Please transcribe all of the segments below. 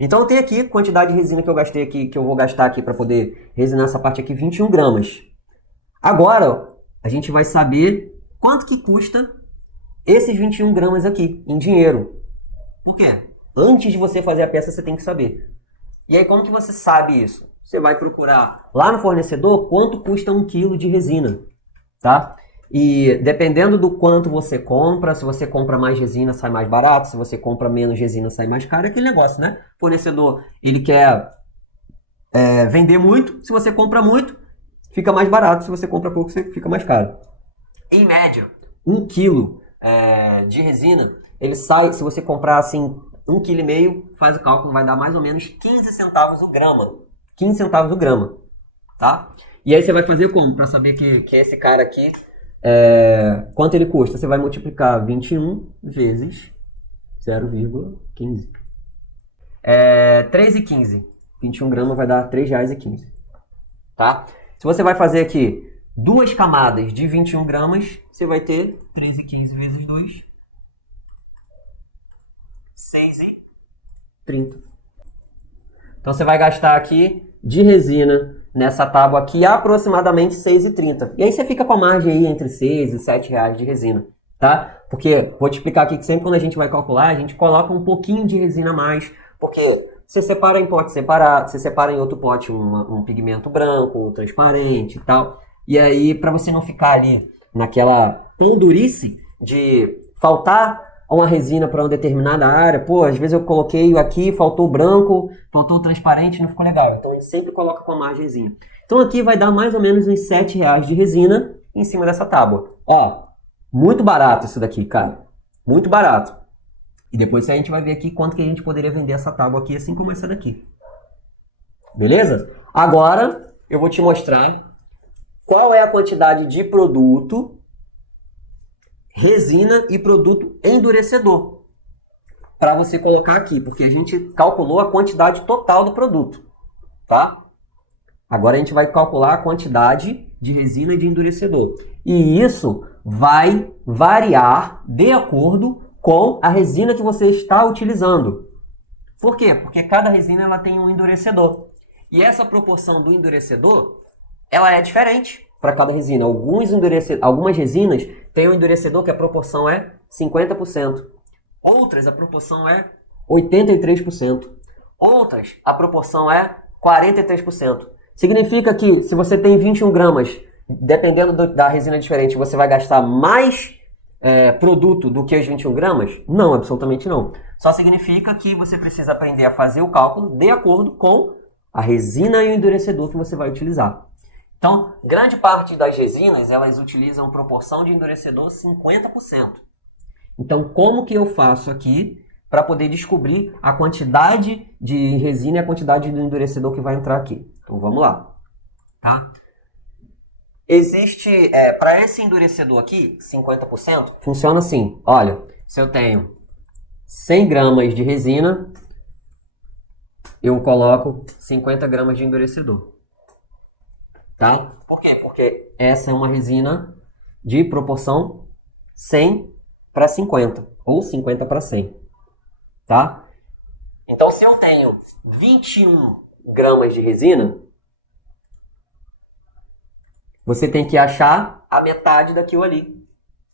Então eu tenho aqui quantidade de resina que eu gastei aqui, que eu vou gastar aqui para poder resinar essa parte aqui, 21 gramas. Agora, a gente vai saber quanto que custa esses 21 gramas aqui, em dinheiro. Por quê? Antes de você fazer a peça, você tem que saber. E aí, como que você sabe isso? Você vai procurar lá no fornecedor quanto custa 1 quilo de resina, tá? E dependendo do quanto você compra, se você compra mais resina, sai mais barato. Se você compra menos resina, sai mais caro. É aquele negócio, né? O fornecedor, ele quer vender muito. Se você compra muito, fica mais barato. Se você compra pouco, fica mais caro. Em média, 1 quilo de resina, ele sai, se você comprar assim, 1,5 kg, faz o cálculo, vai dar mais ou menos 15 centavos o grama. 15 centavos o grama, tá? E aí você vai fazer como? Para saber que esse cara aqui, quanto ele custa? Você vai multiplicar 21 vezes 0,15. 3,15. 21 gramas vai dar R$ 3,15. Tá? Se você vai fazer aqui 2 camadas de 21 gramas, você vai ter 13,15 vezes 2, 6,30. Então você vai gastar aqui de resina nessa tábua aqui aproximadamente 6,30. E aí você fica com a margem aí entre 6 e 7 reais de resina, tá? Porque, vou te explicar aqui que sempre quando a gente vai calcular, a gente coloca um pouquinho de resina a mais, porque você separa em pote separado, você separa em outro pote um pigmento branco, transparente e tal. E aí, para você não ficar ali naquela pendurice de faltar uma resina para uma determinada área, pô, às vezes eu coloquei aqui, faltou o branco, faltou o transparente, não ficou legal. Então a gente sempre coloca com a margenzinha. Então aqui vai dar mais ou menos uns 7 reais de resina em cima dessa tábua. Ó, muito barato isso daqui, cara. Muito barato. E depois a gente vai ver aqui quanto que a gente poderia vender essa tábua aqui, assim como essa daqui. Beleza? Agora eu vou te mostrar qual é a quantidade de produto, resina e produto endurecedor para você colocar aqui, porque a gente calculou a quantidade total do produto, tá? Agora a gente vai calcular a quantidade de resina e de endurecedor. E isso vai variar de acordo com a resina que você está utilizando. Por quê? Porque cada resina ela tem um endurecedor. E essa proporção do endurecedor, ela é diferente para cada resina. Algumas resinas têm um endurecedor que a proporção é 50%. Outras, a proporção é 83%. Outras, a proporção é 43%. Significa que se você tem 21 gramas, dependendo da resina diferente, você vai gastar mais produto do que os 21 gramas? Não, absolutamente não. Só significa que você precisa aprender a fazer o cálculo de acordo com a resina e o endurecedor que você vai utilizar. Então, grande parte das resinas, elas utilizam proporção de endurecedor 50%. Então, como que eu faço aqui para poder descobrir a quantidade de resina e a quantidade do endurecedor que vai entrar aqui? Então, vamos lá. Tá? Existe, para esse endurecedor aqui, 50%, funciona assim. Olha, se eu tenho 100 gramas de resina, eu coloco 50 gramas de endurecedor. Tá? Por quê? Porque essa é uma resina de proporção 100 para 50, ou 50 para 100. Tá? Então, se eu tenho 21 gramas de resina, você tem que achar a metade daquilo ali.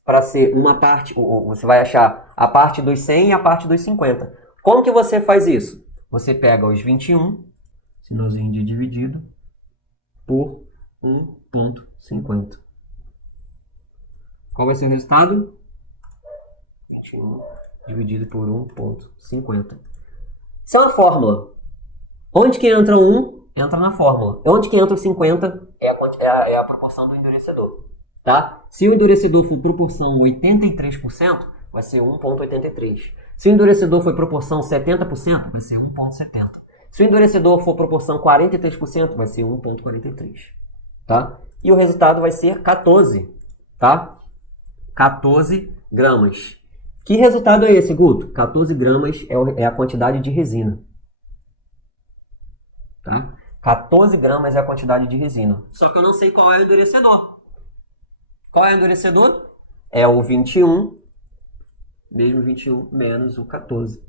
Para ser uma parte, você vai achar a parte dos 100 e a parte dos 50. Como que você faz isso? Você pega os 21, sinalzinho de dividido, por 1,50. Qual vai ser o resultado? 21 dividido por 1,50. Isso é uma fórmula. Onde que entra 1, entra na fórmula. Onde que entra o 50 é a proporção do endurecedor. Tá? Se o endurecedor for proporção 83%, vai ser 1,83. Se o endurecedor for proporção 70%, vai ser 1,70. Se o endurecedor for proporção 43%, vai ser 1,43. Tá? E o resultado vai ser 14. Tá? 14 gramas. Que resultado é esse, Guto? 14 gramas é a quantidade de resina. Tá? 14 gramas é a quantidade de resina. Só que eu não sei qual é o endurecedor. Qual é o endurecedor? É o 21, mesmo 21 menos o 14,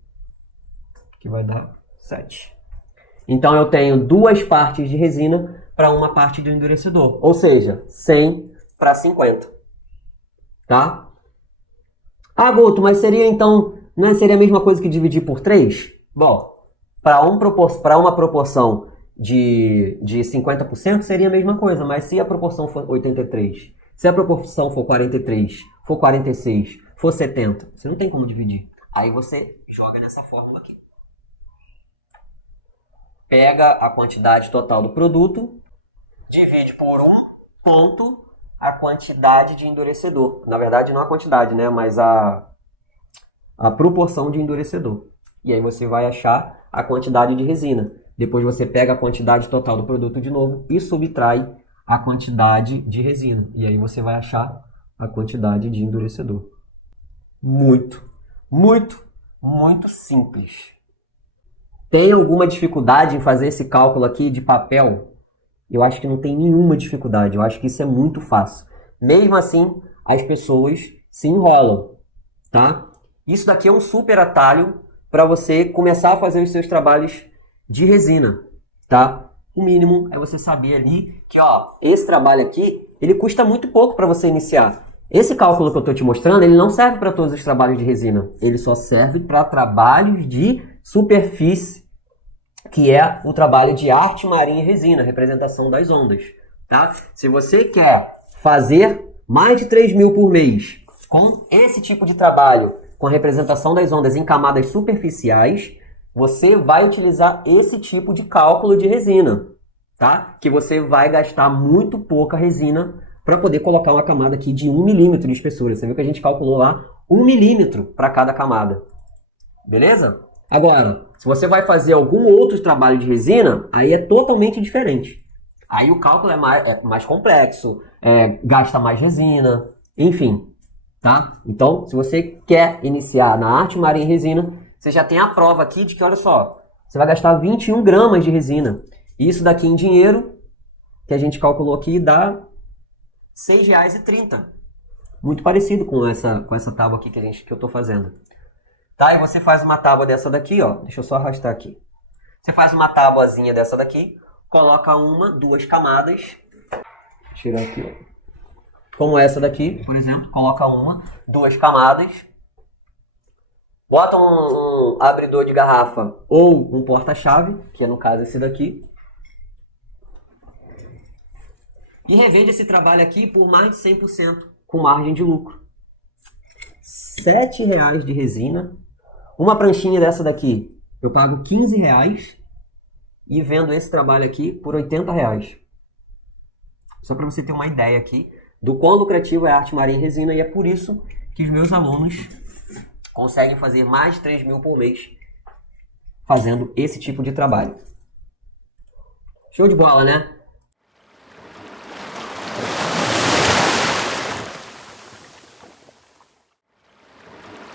que vai dar 7. Então eu tenho 2 partes de resina para 1 parte do endurecedor. Ou seja, 100 para 50. Tá? Ah, Guto, mas seria então, né, seria a mesma coisa que dividir por 3? Bom, para uma proporção de 50% seria a mesma coisa, mas se a proporção for 83, se a proporção for 43, for 46, for 70, você não tem como dividir. Aí você joga nessa fórmula aqui. Pega a quantidade total do produto, divide por 1 ponto a quantidade de endurecedor. Na verdade, não a quantidade, né? Mas a proporção de endurecedor. E aí você vai achar a quantidade de resina. Depois você pega a quantidade total do produto de novo e subtrai a quantidade de resina. E aí você vai achar a quantidade de endurecedor. Muito, muito, muito simples. Tem alguma dificuldade em fazer esse cálculo aqui de papel? Eu acho que não tem nenhuma dificuldade. Eu acho que isso é muito fácil. Mesmo assim, as pessoas se enrolam, tá? Isso daqui é um super atalho para você começar a fazer os seus trabalhos de resina, tá? O mínimo é você saber ali que, ó, esse trabalho aqui, ele custa muito pouco para você iniciar. Esse cálculo que eu estou te mostrando, ele não serve para todos os trabalhos de resina. Ele só serve para trabalhos de superfície, que é o trabalho de arte marinha e resina, representação das ondas, tá? Se você quer fazer mais de 3.000 por mês com esse tipo de trabalho, com a representação das ondas em camadas superficiais, você vai utilizar esse tipo de cálculo de resina, tá? Que você vai gastar muito pouca resina para poder colocar uma camada aqui de 1 milímetro de espessura. Você viu que a gente calculou lá 1 milímetro para cada camada. Beleza? Agora, se você vai fazer algum outro trabalho de resina, aí é totalmente diferente. Aí o cálculo é mais complexo, gasta mais resina, enfim. Tá? Então, se você quer iniciar na arte marinha e resina, você já tem a prova aqui de que, olha só, você vai gastar 21 gramas de resina. Isso daqui em dinheiro, que a gente calculou aqui, dá R$ 6,30. Muito parecido com essa tábua aqui que eu estou fazendo. Tá? E você faz uma tábua dessa daqui, ó. Deixa eu só arrastar aqui. Você faz uma tábuazinha dessa daqui, coloca 1, 2 camadas. Tira aqui, ó. Como essa daqui, por exemplo, coloca 1, 2 camadas. Bota um abridor de garrafa ou um porta-chave, que é no caso esse daqui. E revende esse trabalho aqui por mais de 100%, com margem de lucro. R$ 7,00 de resina. Uma pranchinha dessa daqui, eu pago R$ 15,00 e vendo esse trabalho aqui por R$ 80,00. Só para você ter uma ideia aqui do quão lucrativo é a arte marinha e resina, e é por isso que os meus alunos conseguem fazer mais de 3.000 por mês fazendo esse tipo de trabalho. Show de bola, né?